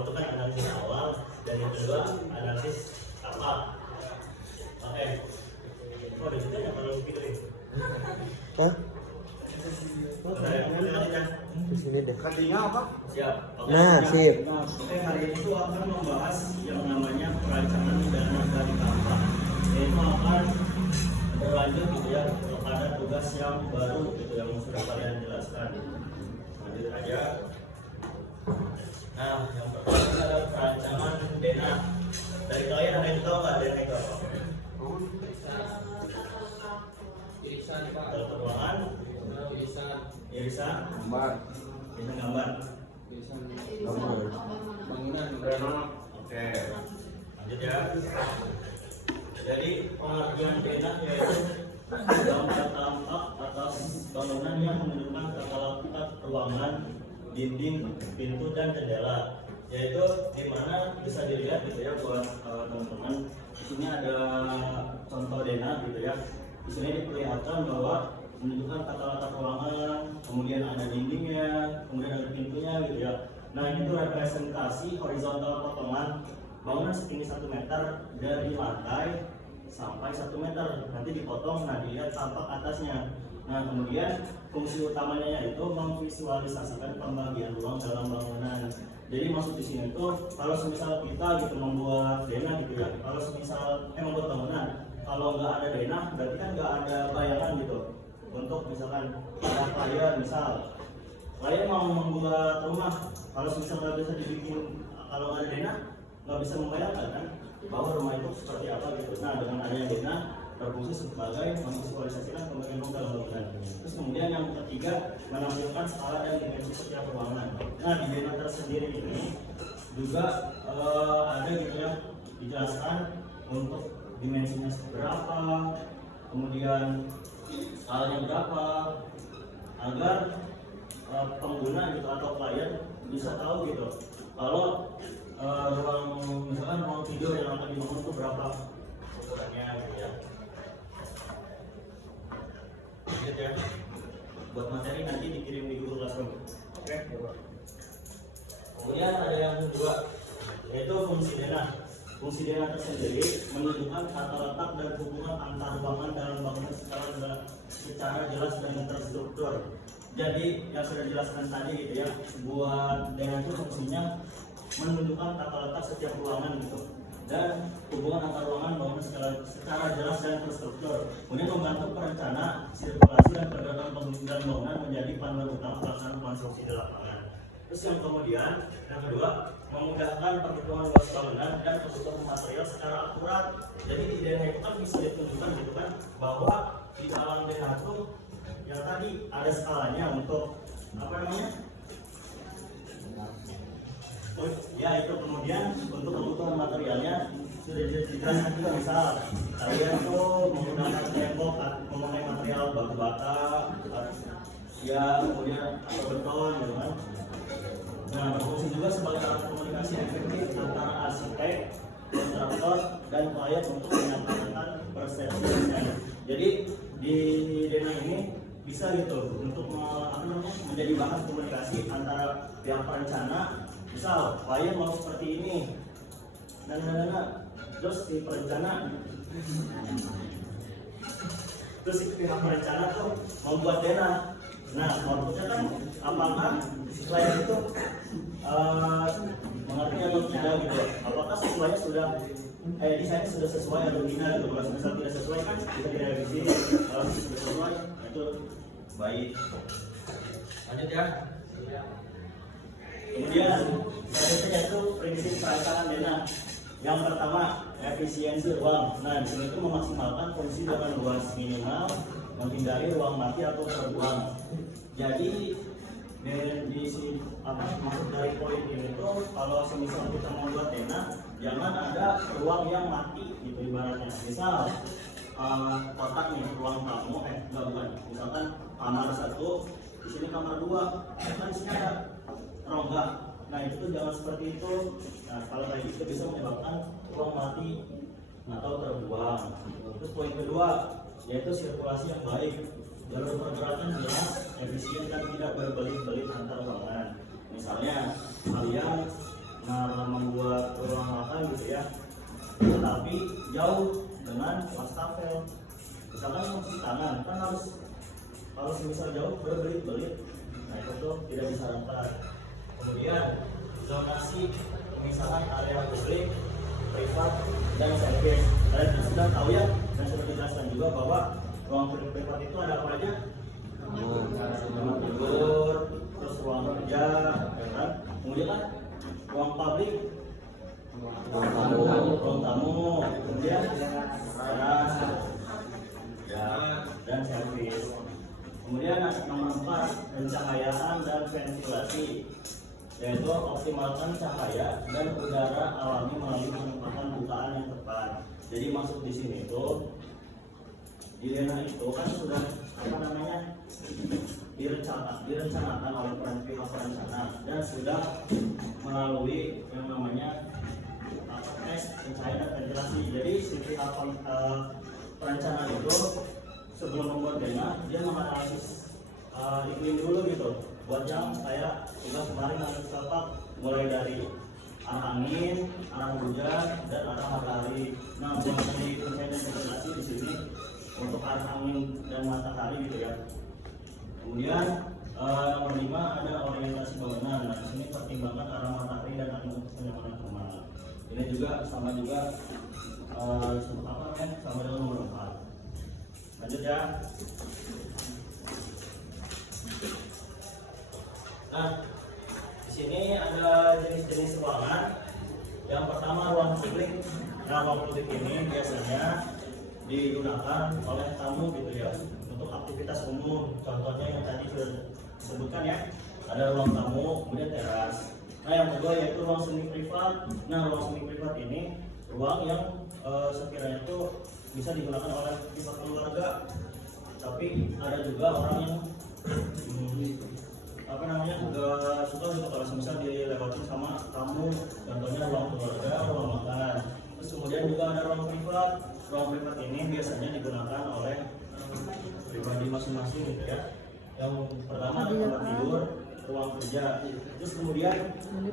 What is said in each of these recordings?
pertama itu kan analisis awal, dan yang kedua analisis apa. Oke. Oh, ada juga yang kalau gitu nih. Hah? Di sini deh. Kandinya apa? Siap. Oke. Nah, sip. Oke, hari ini itu akan membahas yang namanya perancangan dana dari tampak. Yaitu akan berlanjut gitu ya kepada tugas yang baru gitu yang sudah kalian jelaskan. Lanjut aja. Nah, yang pertama adalah perancangan dana. Dari kalian ada yang tahu nggak dana itu apa? Irisan Pak. Kalau keuangan, irisan, Gambar. irisan gambar. Irisan Gambar. bangunan. Oke, lanjut ya. Jadi pengertian dana yaitu gambar tampak atas bangunan yang menunjukkan tata letak ruangan, dinding, pintu dan jendela. Yaitu di mana bisa dilihat gitu ya buat teman-teman. Di sini ada contoh dana gitu ya. Di sini diperlihatkan bahwa menunjukkan tata letak ruangan, kemudian ada dindingnya, kemudian ada pintunya gitu ya. Nah, ini tuh representasi horizontal potongan bangunan setinggi 1 meter dari lantai sampai 1 meter. Nanti dipotong, nah dilihat tampak atasnya. Nah, kemudian fungsi utamanya yaitu memvisualisasikan pembagian ruang dalam bangunan. Jadi maksud di sini tuh kalau semisal kita gitu membuat dena gitu ya, kalau semisal membuat bangunan, kalau nggak ada dena berarti kan nggak ada bayangan gitu. Untuk misalkan ada klien, misal klien mau membuat rumah, kalau semisal nggak bisa dibikin, kalau nggak ada dena nggak bisa membayangkan kan bahwa rumah itu seperti apa gitu. Nah, dengan adanya dena berfungsi sebagai memvisualisasikan pembagian ruang dalam bangunan. Terus kemudian yang ketiga menampilkan skala dan dimensi setiap ruangan. Nah, di dena tersendiri ini juga ada gitu ya dijelaskan untuk dimensinya berapa, kemudian skalanya berapa, agar pengguna gitu atau klien bisa tahu gitu kalau ruang misalkan ruang tidur yang akan dibangun itu berapa ukurannya gitu ya. Lanjut ya. Buat materi nanti dikirim di Google Classroom. Oke. Kemudian ada yang kedua yaitu fungsi dena. Fungsi dena tersendiri menunjukkan tata letak dan hubungan antar ruangan dalam bangunan secara jelas dan terstruktur. Jadi yang sudah dijelaskan tadi gitu ya, buat dena itu fungsinya menunjukkan tata letak setiap ruangan gitu dan hubungan antar ruangan bangunan secara jelas dan terstruktur. Kemudian membantu perencana, sirkulasi dan pergerakan bangunan menjadi panduan utama pelaksanaan konstruksi di lapangan. Terus yang kemudian yang kedua memudahkan perhitungan luas bangunan dan kebutuhan material secara akurat. Jadi di dana itu kan bisa ditunjukkan gitu kan bahwa di dalam dana itu yang tadi ada skalanya untuk apa namanya? Ya itu kemudian untuk kebutuhan materialnya sudah dijelaskan juga, misal kalian tuh menggunakan tembok memakai material batu bata ya kemudian atau beton gitu kan. Nah, berfungsi juga sebagai alat komunikasi efektif antara arsitek, kontraktor, dan klien untuk menyampaikan persepsi desain. Jadi di dena ini bisa gitu untuk menjadi bahan komunikasi antara pihak perencana. Misal klien mau seperti ini, terus si perencana, terus si pihak perencana tuh membuat dena. Nah, outputnya kan apakah si klien itu mengerti atau tidak gitu? Apakah sesuainya sudah desainnya sudah sesuai atau tidak gitu? Kalau misal tidak sesuai kan bisa direvisi. Kalau sudah sesuai itu baik. Lanjut ya. Kemudian selanjutnya itu prinsip perancangan dana. Yang pertama efisiensi ruang. Nah, di sini itu memaksimalkan fungsi dengan luas minimal, menghindari ruang mati atau terbuang. Jadi di sini maksud dari poin ini tuh kalau semisal kita membuat dana, jangan ada ruang yang mati gitu ibaratnya. Misal kotak nih ruang tamu, bukan. Misalkan kamar 1, di sini kamar 2, kan di sini ada rongga. Nah, itu tuh jangan seperti itu. Nah, kalau kayak gitu bisa menyebabkan ruang mati atau terbuang. Terus poin kedua yaitu sirkulasi yang baik. Jalur pergerakan jelas, efisien dan tidak berbelit-belit antar ruangan. Misalnya kalian ya, tetapi jauh dengan wastafel. Misalkan mencuci tangan kan harus misal jauh berbelit-belit, nah itu tuh tidak disarankan. Kemudian zonasi pemisahan area publik, privat, dan service. Kalian sudah tahu ya, dan sudah dijelaskan juga bahwa ruang privat itu ada apa aja? Ruang tidur, terus ruang kerja, ya kan? Kemudian kan ruang publik, ruang tamu, kemudian teras, ya, dan servis. Kemudian nomor 4, pencahayaan dan ventilasi, yaitu optimalkan cahaya dan udara alami melalui penempatan bukaan yang tepat. Jadi maksud di sini itu di Lena itu kan sudah apa namanya direncanakan oleh pihak perencana dan sudah melalui yang namanya tes pencahayaan dan ventilasi. Jadi si pihak perencana itu sebelum membuat Lena dia menganalisis iklim dulu gitu, buat yang kayak juga kemarin ada tapak mulai dari arah angin, arah hujan, dan arah matahari. Nah, buat di pencahayaan dan ventilasi di sini untuk arah angin dan matahari gitu ya. Kemudian nomor 5 ada orientasi bangunan. Nah, di sini pertimbangkan arah matahari dan angin untuk penyamanan kemana. Ini juga sama juga sama dengan nomor 4. Lanjut ya. Nah, di sini ada jenis-jenis ruangan. Yang pertama ruang publik. Nah, ruang publik ini biasanya digunakan oleh tamu gitu ya, untuk aktivitas umum. Contohnya yang tadi sudah disebutkan ya, ada ruang tamu, kemudian teras. Nah, yang kedua yaitu ruang semi privat. Nah, ruang semi privat ini ruang yang sekiranya itu bisa digunakan oleh pihak keluarga, tapi ada juga orang yang apa namanya juga suka gitu kalau misal dilewatin sama tamu. Contohnya ruang keluarga, ruang makan. Terus kemudian juga ada ruang privat. Ruang privat ini biasanya digunakan oleh pribadi masing-masing gitu ya. Yang pertama ada tempat tidur, ruang kerja. Terus kemudian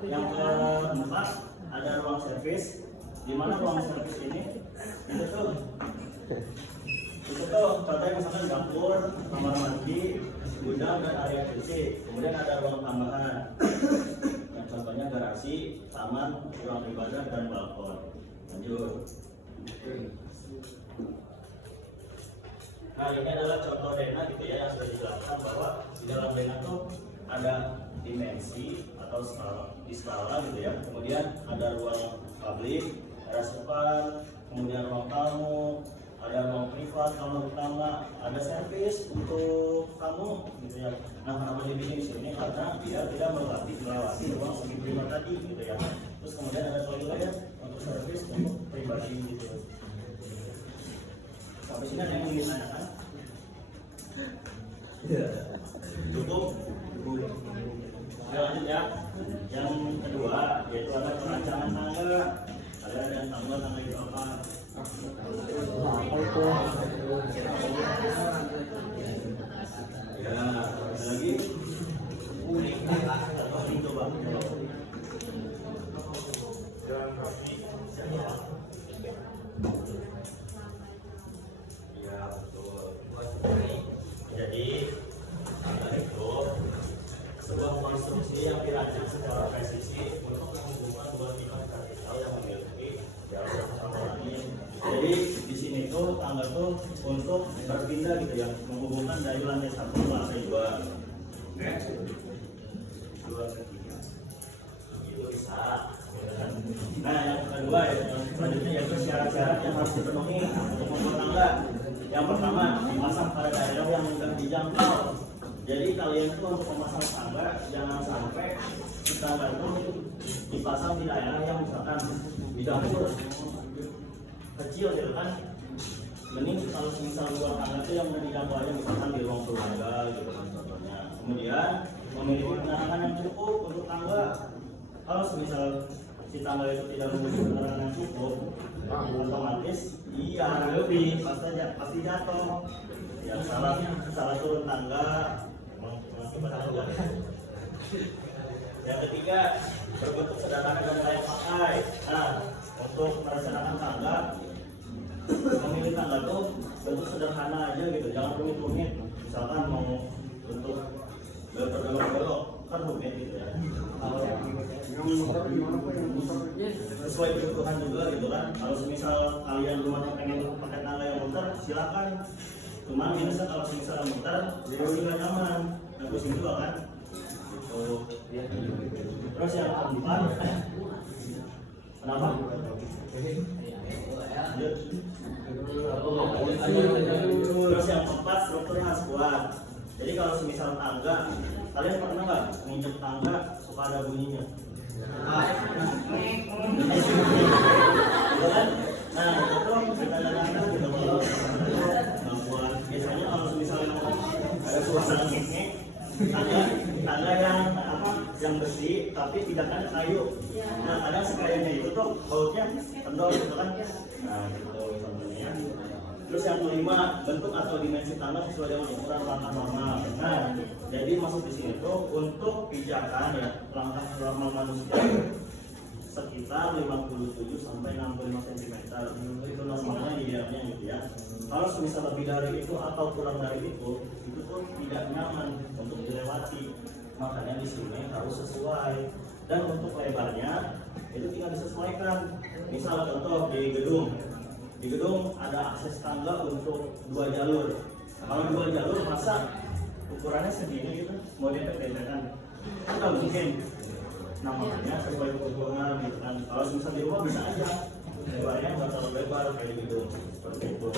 yang keempat ada ruang servis. Di mana ruang servis ini itu tuh contohnya misalkan dapur, kamar mandi, gudang, dan area cuci. Kemudian ada ruang tambahan yang contohnya garasi, taman, ruang ibadah, dan balkon. Lanjut. Nah, ini adalah contoh Dena gitu ya, yang sudah dijelaskan bahwa di dalam Dena tuh ada dimensi atau skala gitu ya. Kemudian ada ruang publik, teras depan, kemudian ruang tamu, ada ruang privat, kamar utama, ada servis untuk tamu gitu ya. Nah, kenapa dibikin di sini? Karena dia tidak melewati ruang semi privat tadi gitu ya. Terus kemudian ada toilet untuk servis untuk pribadi gitu. Sampai sini ada yang ingin ditanyakan? Cukup? Oke, lanjut ya. Yang kedua yaitu ada perancangan tangga. Ada dan tangga itu apa? Ya, ada lagi. Coba. Ya, betul. Jadi tangga itu sebuah konstruksi yang dirancang secara presisi untuk menghubungkan dua titik vertikal yang memiliki jarak satu sama lain. Jadi di sini tuh tangga tuh untuk berpindah gitu ya, menghubungkan dari lantai 1 ke lantai 2. Oke. 2 ke 3. Itu bisa. Nah, yang kedua ya, selanjutnya yaitu syarat-syarat yang harus dipenuhi untuk membuat tangga. Yang pertama, dipasang pada daerah yang mudah dijangkau. Jadi kalian tuh untuk memasang tangga jangan sampai tangga itu dipasang di daerah yang misalkan di dapur kecil gitu kan. Mending kalau misal ruang tangga itu yang mudah dijangkau aja, misalkan di ruang keluarga gitu kan contohnya. Kemudian memiliki penerangan yang cukup untuk tangga. Kalau misal si tangga itu tidak memiliki penerangan yang cukup, otomatis iya lebih pasti jatuh. Yang salah turun tangga. Yang ketiga berbentuk sederhana dan layak pakai. Nah, untuk merencanakan tangga, memilih tangga tuh bentuk sederhana aja gitu, jangan rumit-rumit. Misalkan mau bentuk belok-belok kan rumit gitu ya. Sesuai kebutuhan juga gitu kan. Kalau misal kalian rumahnya pengen pakai tangga yang muter, silakan. Cuman minusnya kalau misalnya muter, pasti nggak nyaman, nggak pusing juga kan. Gitu. Terus yang keempat, kenapa? Terus yang keempat, strukturnya harus kuat. Jadi kalau semisal tangga, kalian pernah nggak nginjek tangga suka ada bunyinya? Gitu kan? Nah, itu tuh tanda-tanda gitu kalau nggak kuat. Biasanya kalau misalnya ada suasana ngek, tangga yang apa? Yang besi tapi tidak ada kayu. Nah, kadang sekayanya itu tuh bautnya kendor gitu kan? Nah, gitu contohnya. Terus yang kelima, bentuk atau dimensi tangga sesuai dengan ukuran langkah normal. Nah, jadi maksud di sini tuh untuk pijakan ya langkah normal manusia sekitar 57 sampai 65 cm. Itu normalnya idealnya gitu ya. Kalau semisal lebih dari itu atau kurang dari itu tuh tidak nyaman untuk dilewati. Makanya di sini harus sesuai. Dan untuk lebarnya itu tinggal disesuaikan. Misal contoh di gedung ada akses tangga untuk 2 jalur. Kalau 2 jalur masa ukurannya segini gitu mau dempet-dempetan? Kan nggak mungkin. Nah makanya sesuai kebutuhan gitu kan. Kalau misalnya di rumah bisa aja lebarnya nggak terlalu lebar kayak di gedung seperti itu.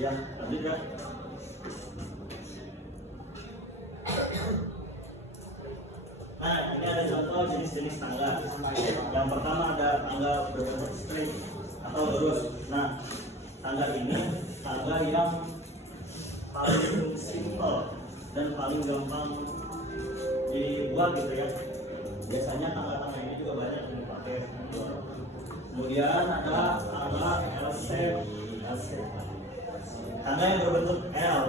Ya, lanjut ya. Nah, ini ada contoh jenis-jenis tangga. Yang pertama ada tangga berbentuk straight atau lurus. Nah, tangga ini tangga yang paling simple dan paling gampang dibuat gitu ya. Biasanya tangga-tangga ini juga banyak yang dipakai. Kemudian ada tangga L-shape. Tangga yang berbentuk L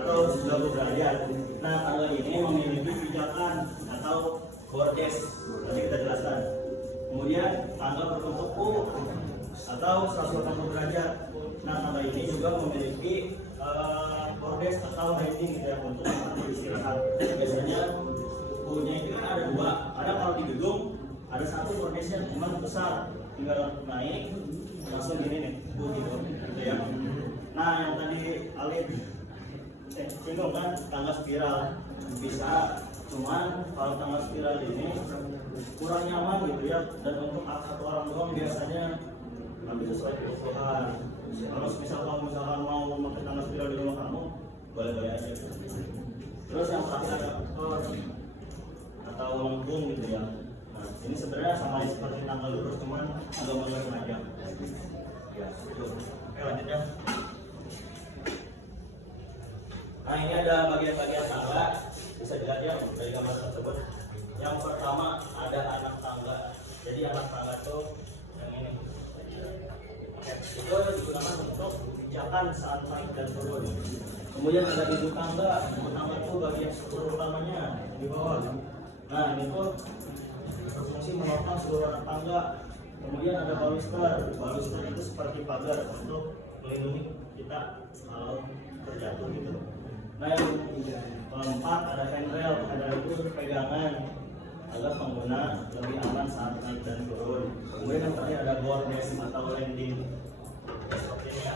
atau 90 derajat. Nah, tangga ini memiliki pijakan atau bordes, nanti kita jelaskan. Kemudian tangga berbentuk U atau 180 derajat. Nah, tangga ini juga memiliki bordes atau landing gitu ya untuk istirahat. Biasanya U-nya itu kan ada 2. Ada kalau di gedung ada 1 bordesnya cuma besar, tinggal naik langsung gini nih, U gitu ya. Nah, yang tadi Alif singgung kan tangga spiral bisa, cuman kalau tangga spiral ini kurang nyaman gitu ya, dan untuk satu orang doang biasanya nggak sesuai kebutuhan. Kalau misalkan mau memakai tangga spiral di rumah kamu boleh-boleh aja. Terus yang terakhir ada atau lengkung gitu ya. Nah, ini sebenarnya sama seperti tangga lurus cuman agak modern aja. Ya, itu. Oke, lanjut ya. Nah, ini ada bagian-bagian tangga, bisa dilihat ya dari gambar tersebut. Yang pertama ada anak tangga. Jadi anak tangga itu yang ini. Itu digunakan untuk pijakan saat naik dan turun. Kemudian ada ibu tangga. Ibu tangga itu bagian struktur utamanya di bawah. Nah, ini tuh berfungsi menopang seluruh anak tangga. Kemudian ada baluster. Baluster itu seperti pagar untuk melindungi kita kalau terjatuh gitu. Nah, yang keempat ada handrail. Handrail itu pegangan agar pengguna lebih aman saat naik dan turun. Kemudian yang terakhir ada bordes atau landing. Seperti ini ya.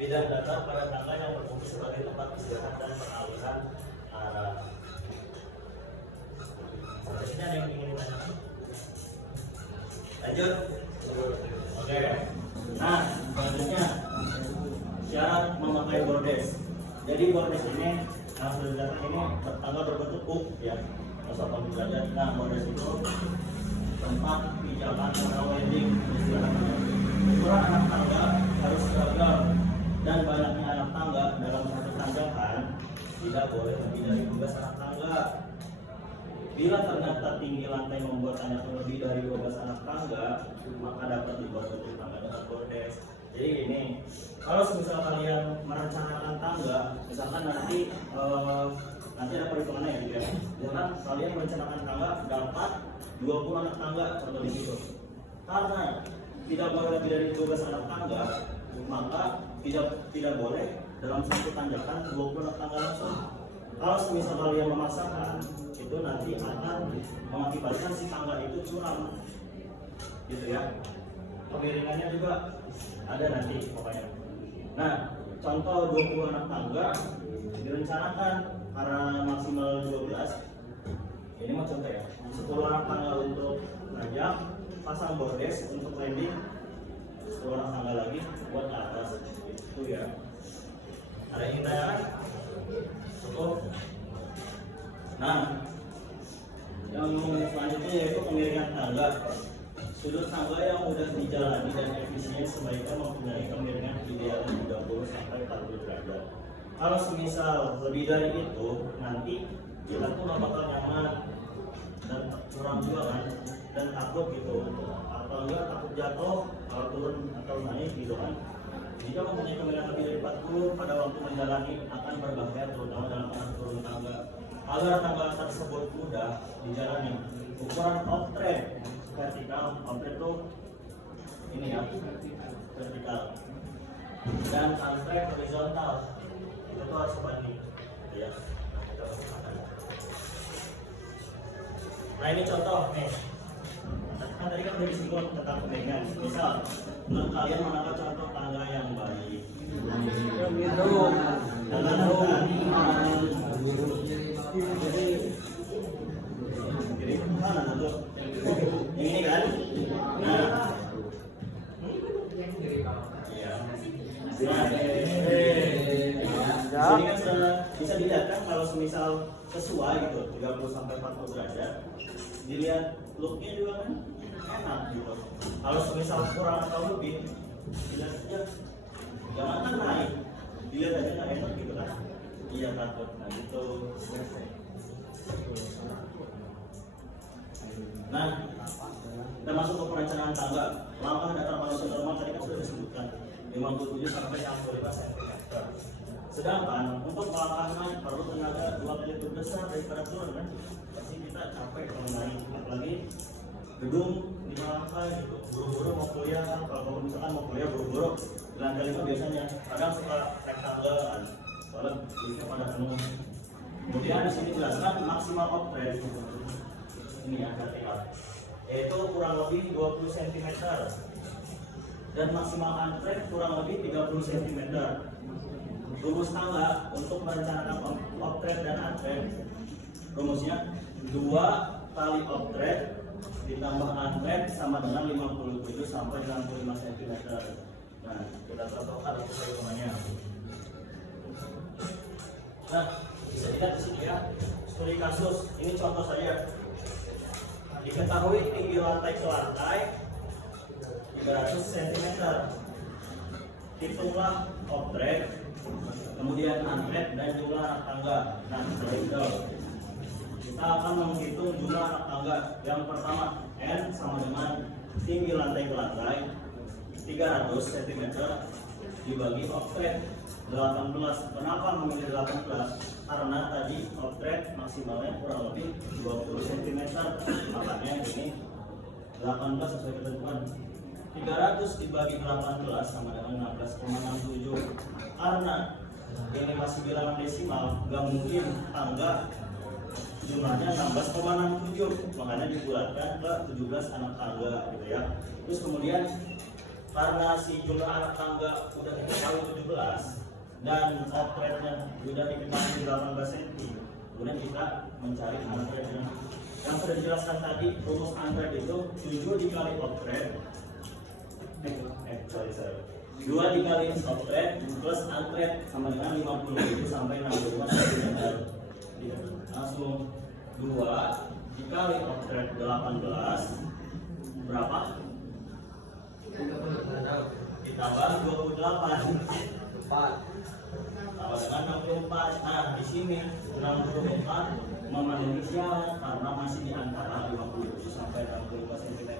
Bidang datar pada tangga yang berfungsi sebagai tempat istirahat dan pengalihan arah. Sampai sini ada yang ingin ditanyakan? Lanjut. Oke. Nah, selanjutnya syarat memakai bordes. Jadi bordes ini yang sudah ini tangga berbentuk U ya, 180 derajat. Nah, bordes itu tempat pijakan atau landing istilahnya. Ukuran anak tangga harus seragam dan banyaknya anak tangga dalam satu tanjakan tidak boleh lebih dari 12 anak tangga. Bila ternyata tinggi lantai membuat anak lebih dari 12 anak tangga, maka dapat dibuat untuk tangga dengan bordes. Jadi ini, kalau misal kalian merencanakan tangga, misalkan nanti nanti ada perhitungannya gitu ya. Jangan kalian merencanakan tangga dapat 20 anak tangga, contoh di situ. Karena tidak boleh lebih dari 12 anak tangga, maka tidak boleh dalam satu tanjakan 20 anak tangga langsung. Kalau semisal kalian memaksakan, itu nanti akan mengakibatkan si tangga itu curam, gitu ya. Kemiringannya juga ada nanti pokoknya. Nah, contoh 20 anak tangga direncanakan karena maksimal 12. Ini mah contoh ya. 10 anak tangga untuk nanjak, pasang bordes untuk landing, 10 anak tangga lagi buat ke atas. Itu ya. Ada yang ditanyakan? Cukup. Nah, yang selanjutnya yaitu kemiringan tangga. Sudut tangga yang mudah dijalani dan efisien sebaiknya mempunyai kemiringan ideal 30 sampai 40 derajat. Kalau semisal lebih dari itu, nanti kita tuh nggak bakal nyaman dan curang juga kan, dan takut gitu, atau enggak takut jatuh kalau turun atau naik gitu kan. Jika mempunyai kemiringan lebih dari 40 pada waktu menjalani akan berbahaya terutama dalam anak turun tangga. Agar tangga tersebut mudah dijalani, ukuran off-track vertikal, off-track itu ini ya, vertikal, dan on-track horizontal itu harus sebanding gitu ya. Nah ini contoh nih, kan tadi kan udah disinggung tentang kemiringan. Misal menurut kalian manakah contoh tangga yang baik? Jadi mana tuh? Yang ini kan? Nah. Iya. Jadi kan bisa dilihat kan kalau semisal sesuai gitu 30 sampai 40 derajat, dilihat looknya juga kan enak gitu. Kalau semisal kurang atau lebih, dilihat aja jangan kan naik, dilihat aja nggak enak gitu kan. Iya takut, nah gitu. Nah, kita masuk ke perencanaan tangga. Langkah datar manusia normal tadi kan sudah disebutkan 57 sampai 65 cm. Sedangkan untuk melangkah naik perlu tenaga 2 kali lebih besar daripada turun kan. Pasti kita capek kalau naik, apalagi gedung 5 lantai gitu. Buru-buru mau kuliah kan, kalau misalkan mau kuliah buru-buru di lantai 5 biasanya kadang suka naik tangga kan, soalnya liftnya pada penuh. Kemudian di sini jelaskan maksimal off-track ini ya vertikal, yaitu kurang lebih 20 cm dan maksimal on-track kurang lebih 30 cm. Rumus tangga untuk merencanakan off-track dan on-track, rumusnya 2 kali off-track ditambah on-track sama dengan 57 sampai 65 cm. Nah, kita contohkan untuk perhitungannya. Nah, bisa dilihat di sini ya, studi kasus. Ini contoh saja. Diketahui tinggi lantai ke lantai 300 cm. Hitunglah off-track, kemudian on-track dan jumlah anak tangga. Nah, setelah itu kita akan menghitung jumlah anak tangga. Yang pertama, N sama dengan tinggi lantai ke lantai 300 cm dibagi off-track 18. Kenapa memilih 18? Karena tadi off-track maksimalnya kurang lebih 20 cm, makanya ini 18 sesuai ketentuan. 300 dibagi 18 sama dengan 16,67. Karena ini masih bilangan desimal, nggak mungkin tangga jumlahnya 16,67, makanya dibulatkan ke 17 anak tangga gitu ya. Terus kemudian karena si jumlah anak tangga udah diketahui 17 dan off-tracknya sudah diketahui 18 cm, kemudian kita mencari on-tracknya. Yang sudah dijelaskan tadi, rumus on-track itu 7 dikali off-track 2 dikali off-track plus on-track sama dengan 50 sampai 65 cm. Langsung 2 dikali off-track 18 berapa? Ditambah 28 tambah dengan 64. Nah, di sini 64 memenuhi syarat karena masih di antara 57 sampai 65 cm.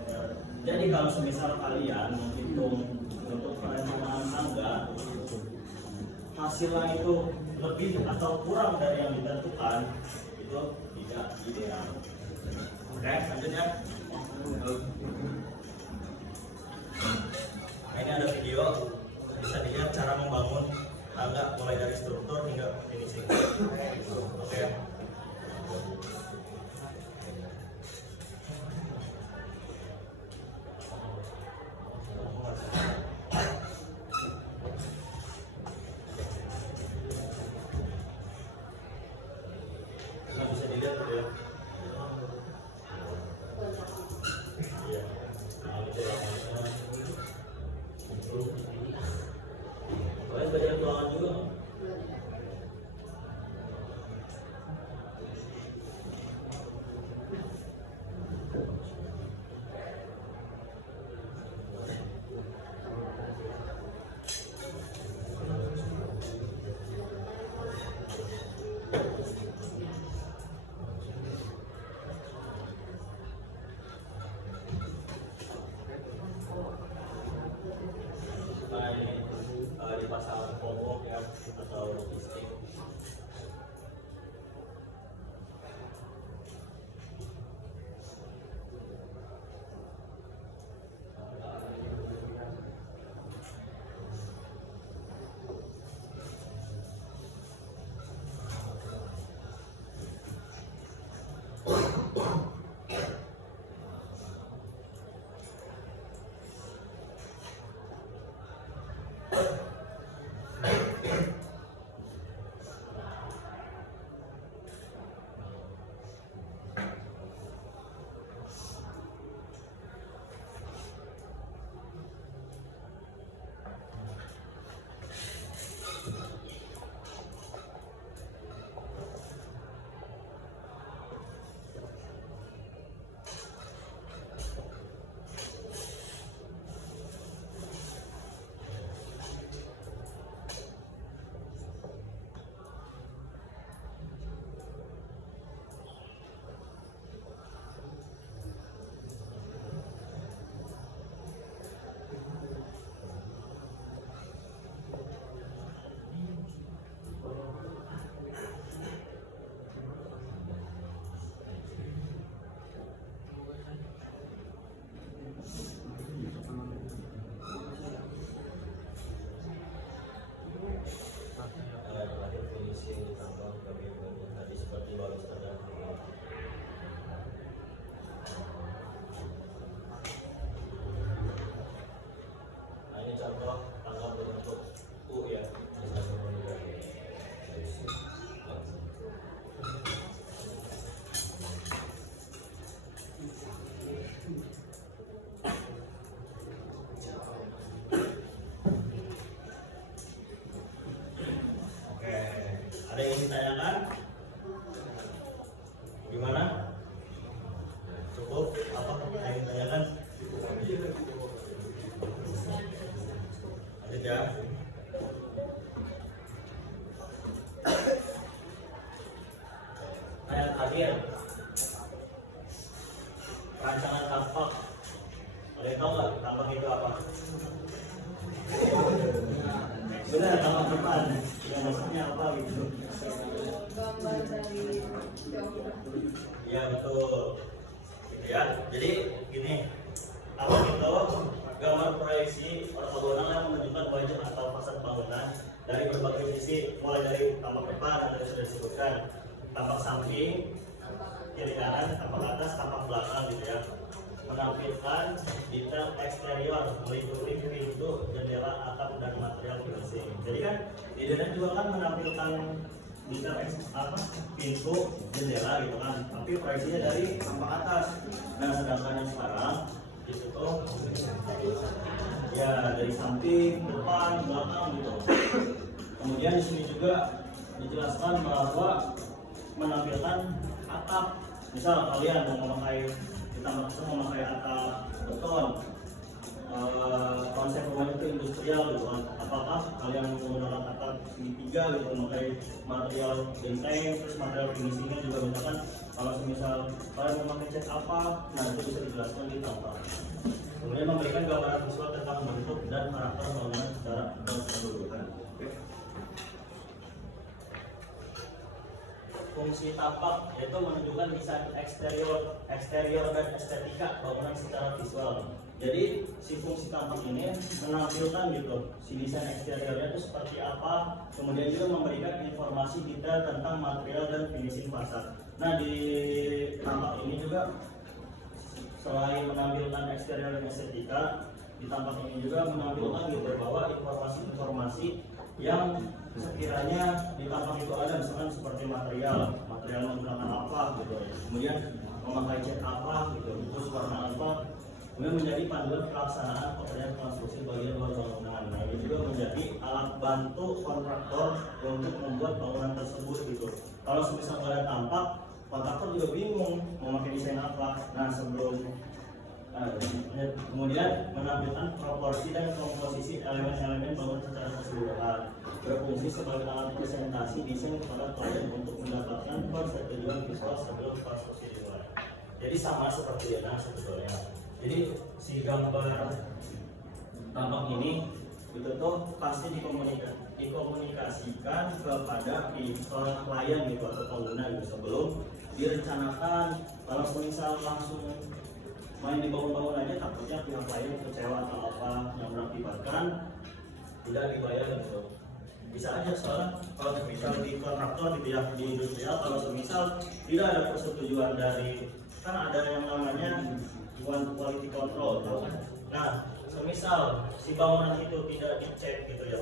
Jadi kalau semisal kalian menghitung untuk perencanaan tangga hasilnya itu lebih atau kurang dari yang ditentukan itu tidak ideal. Oke, lanjut ya. Nah, ini ada video, bisa dilihat cara membangun tangga mulai dari struktur hingga finishing. Oke. Nah, bisa dilihat tuh ya. Iya. Nah, itu lamanya. Kalian belajar tulangan juga. Nah, ini dipasang pokok ya atau logistik. Terakhir finishing ditambah bagian tadi seperti baru standar. Nah, ini contoh tangga berbentuk U ya. Oke, ada yang ditanyakan? Gimana? Cukup? Apa yang ditanyakan? Lanjut ya. Nah, yang terakhir, rancangan tampak. Ada yang tahu nggak tampak itu apa? Benar, tampak depan. Yang maksudnya apa gitu? Gambar dari Ya betul. Gitu ya. Jadi gini, tampak itu gambar proyeksi ortogonal yang menunjukkan wajah atau fasad bangunan dari berbagai sisi, mulai dari tampak depan yang tadi sudah disebutkan, tampak samping, kiri kanan, tampak atas, tampak belakang gitu ya. Menampilkan detail eksterior meliputi pintu, jendela, atap, dan material finishing. Jadi kan di dalam juga kan menampilkan detail pintu, jendela gitu kan. Tapi proyeksinya dari tampak atas. Nah, sedangkan yang sekarang itu tuh ya dari samping, depan, belakang gitu. Kemudian di sini juga dijelaskan bahwa menampilkan atap. Misal kalian mau memakai memakai atap beton, konsep rumah itu industrial gitu kan. Apakah kalian menggunakan atap segitiga gitu, memakai material benteng, terus material finishingnya juga misalkan kalau misal kalian memakai cat apa, nah itu bisa dijelaskan di tampak. Kemudian memberikan gambaran visual tentang bentuk dan karakter bangunan secara keseluruhan. fungsi tampak yaitu menunjukkan desain eksterior dan estetika bangunan secara visual. Jadi si fungsi tampak ini menampilkan gitu si desain eksteriornya itu seperti apa, kemudian juga memberikan informasi detail tentang material dan finishing fasad. Nah di tampak ini juga selain menampilkan eksterior dan estetika, di tampak ini juga menampilkan gitu bahwa informasi-informasi yang sekiranya di tampak itu ada, misalkan seperti material menggunakan apa gitu, kemudian memakai cat apa gitu, terus warna apa, kemudian menjadi panduan pelaksanaan pekerjaan konstruksi bagian luar bangunan. Nah ini juga menjadi alat bantu kontraktor untuk membuat bangunan tersebut gitu. Kalau semisal nggak ada tampak, kontraktor juga bingung mau pakai desain apa. Nah kemudian menampilkan proporsi dan komposisi elemen-elemen bangunan secara keseluruhan, berfungsi sebagai alat presentasi desain kepada klien untuk mendapatkan persetujuan visual sebelum konstruksi dimulai. Jadi sama seperti ini sebetulnya. Jadi si gambar tampak ini itu tuh pasti dikomunikasikan kepada klien gitu atau pengguna gitu sebelum direncanakan. Kalau misal langsung main dibangun-bangun aja, takutnya pihak lain kecewa atau apa yang mengakibatkan tidak dibayar gitu. Bisa aja soalnya kalau misal di kontraktor gitu ya, di industrial, kalau misal tidak ada persetujuan dari, kan ada yang namanya quality control, tahu kan? Nah, semisal si bangunan itu tidak dicek gitu ya,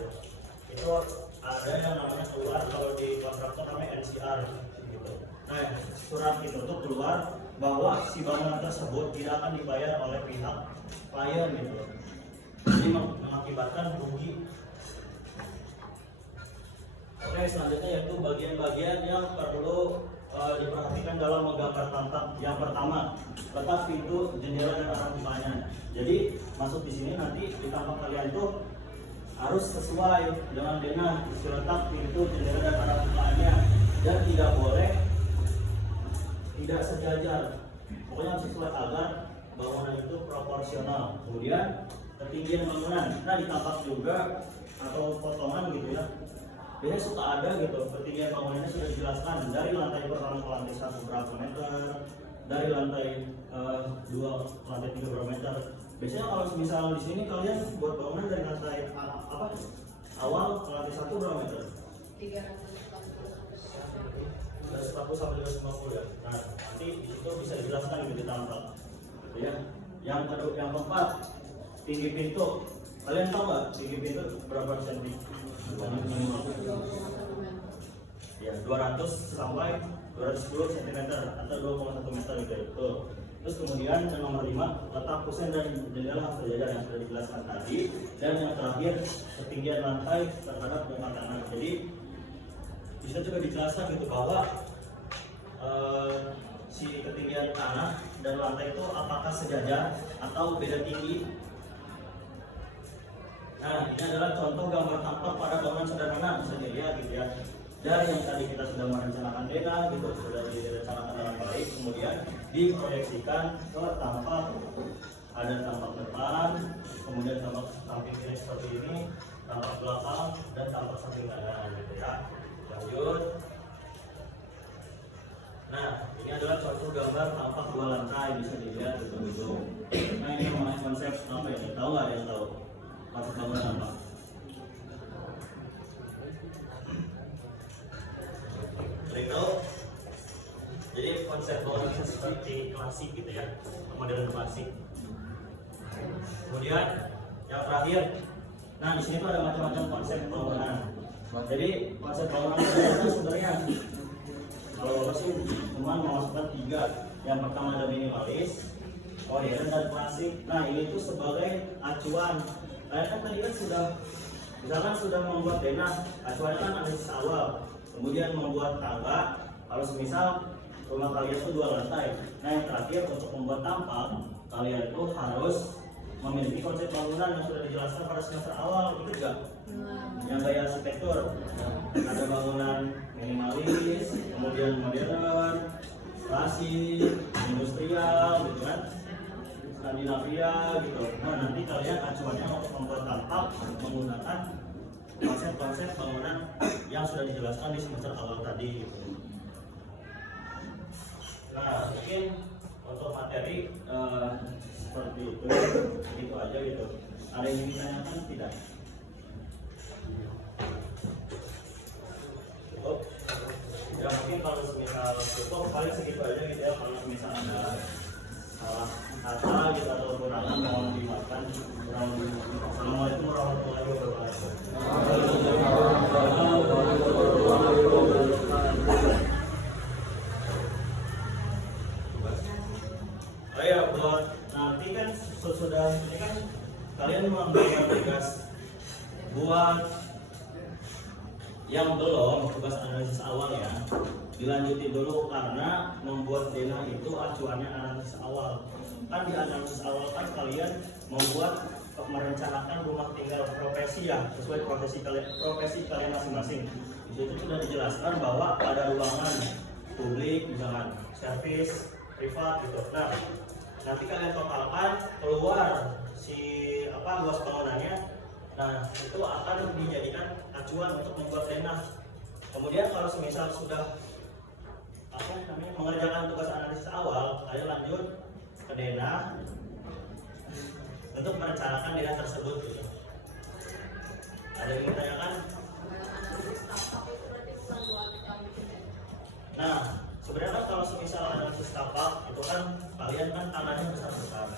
itu ada yang namanya keluar, kalau di kontraktor namanya NCR gitu. Nah, surat itu tuh keluar bahwa si bangunan tersebut tidak akan dibayar oleh pihak klien gitu. Jadi mengakibatkan rugi. Oke, selanjutnya yaitu bagian-bagian yang perlu diperhatikan dalam menggambar tampak. Yang pertama, letak pintu, jendela dan arah bukanya. Jadi masuk di sini nanti di tampak kalian tuh harus sesuai dengan denah isi letak pintu, jendela dan arah bukanya, dan tidak boleh tidak sejajar. Pokoknya harus sesuai agar bangunan itu proporsional. Kemudian ketinggian bangunan. Nah di tampak juga atau potongan gitu ya, biasanya suka ada gitu ketinggian bangunannya sudah dijelaskan dari lantai pertama ke lantai 1 berapa meter, dari lantai 2 ke lantai 3 berapa meter. Biasanya kalau misal di sini kalian buat bangunan dari lantai awal ke lantai 1 berapa meter? 140 sampai 250 ya. Nah nanti itu bisa dijelaskan gitu di tampak ya. Yang keempat, tinggi pintu. Kalian tahu nggak tinggi pintu berapa senti? Ya 200 sampai 210 cm atau 2,1 meter gitu. Terus kemudian yang nomor 5, letak kusen dan jendela harus sejajar yang sudah dijelaskan tadi. Dan yang terakhir, ketinggian lantai terhadap muka tanah. Jadi bisa juga dijelaskan gitu bahwa si ketinggian tanah dan lantai itu apakah sejajar atau beda tinggi. Nah ini adalah contoh gambar tampak pada bangunan sederhana, bisa dilihat gitu ya. Dari yang tadi kita sudah merencanakan denah gitu, sudah direncanakan dengan baik, kemudian diproyeksikan ke tampak. Ada tampak depan, kemudian tampak samping kiri seperti ini, tampak belakang, dan tampak samping kanan gitu ya. Lanjut. Nah ini adalah contoh gambar tampak 2 lantai, bisa dilihat betul-betul. Nah ini namanya konsep apa ya? Tahu nggak, ada yang tahu konsep bangunan apa? Kalian tahu? Jadi konsep bangunan seperti klasik gitu ya, model klasik. Kemudian yang terakhir, nah di sini tuh ada macam-macam konsep bangunan. Jadi konsep bangunan itu sebenarnya kalau Bapak sih cuma memasukkan 3. Yang pertama ada minimalis, modern dan klasik. Nah ini tuh sebagai acuan. Kalian kan tadi kan misalkan sudah membuat denah, acuannya kan analisis awal. Kemudian membuat tangga, kalau semisal rumah kalian itu 2 lantai. Nah yang terakhir untuk membuat tampak, kalian tuh harus memiliki konsep bangunan yang sudah dijelaskan pada semester awal, gitu enggak? Yang gaya arsitektur, ada bangunan minimalis, kemudian modern, klasik, industrial, gitu kan? Skandinavia, gitu. Nah nanti kalian acuannya untuk membuat tampak menggunakan konsep-konsep bangunan yang sudah dijelaskan di semester awal tadi gitu. mungkin untuk materi seperti itu, gitu aja gitu. Ada yang ingin ditanyakan tidak? Cukup. Ya mungkin kalau semisal cukup paling segitu aja gitu ya. Kalau misalnya ada salah kata gitu atau kekurangan mohon dimaafkan. Assalamualaikum warahmatullahi wabarakatuh. Oh ya, buat nanti kan sesudah ini kan kalian memberikan tugas buat yang belum tugas analisis awal ya, dilanjutin dulu karena membuat denah itu acuannya analisis awal. Kan di analisis awal kan kalian membuat merencanakan rumah tinggal profesi ya, sesuai profesi kalian masing-masing. Di situ sudah dijelaskan bahwa ada ruangan publik, misalkan servis, privat gitu. Nah, nanti kalian totalkan keluar si luas bangunannya. Nah, itu akan dijadikan acuan untuk membuat denah. Kemudian kalau semisal sudah mengerjakan tugas analisis awal, kalian lanjut ke denah untuk merencanakan denah tersebut gitu. Ada yang ditanyakan? Nah, sebenarnya kan kalau semisal analisis tapak itu kan kalian kan tanahnya besar-besar.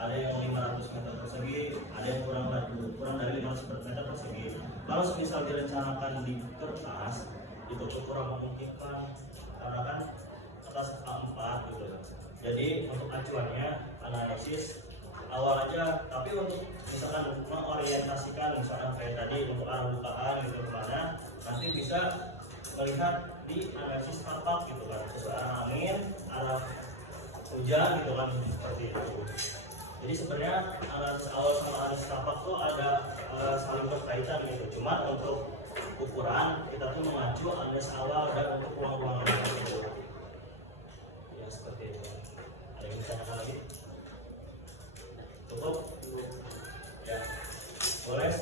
Ada yang 500 meter persegi, ada yang kurang dari 500 meter persegi. Kalau semisal direncanakan di kertas, itu tuh kurang memungkinkan karena kan kertas A4 gitu. Jadi untuk acuannya analisis awal aja, tapi untuk misalkan mengorientasikan misalkan kayak tadi untuk arah bukaan gitu kemana, nanti bisa melihat di analisis tapak gitu kan, sesuai arah angin, arah hujan gitu kan, seperti itu. Jadi sebenarnya analisis awal sama analisis tapak tuh ada saling berkaitan gitu. Cuma untuk ukuran kita tuh mengacu analisis awal dan untuk ruang-ruangan gitu. Ya seperti itu. Ada yang ditanyakan lagi? Cukup? Ya. Boleh.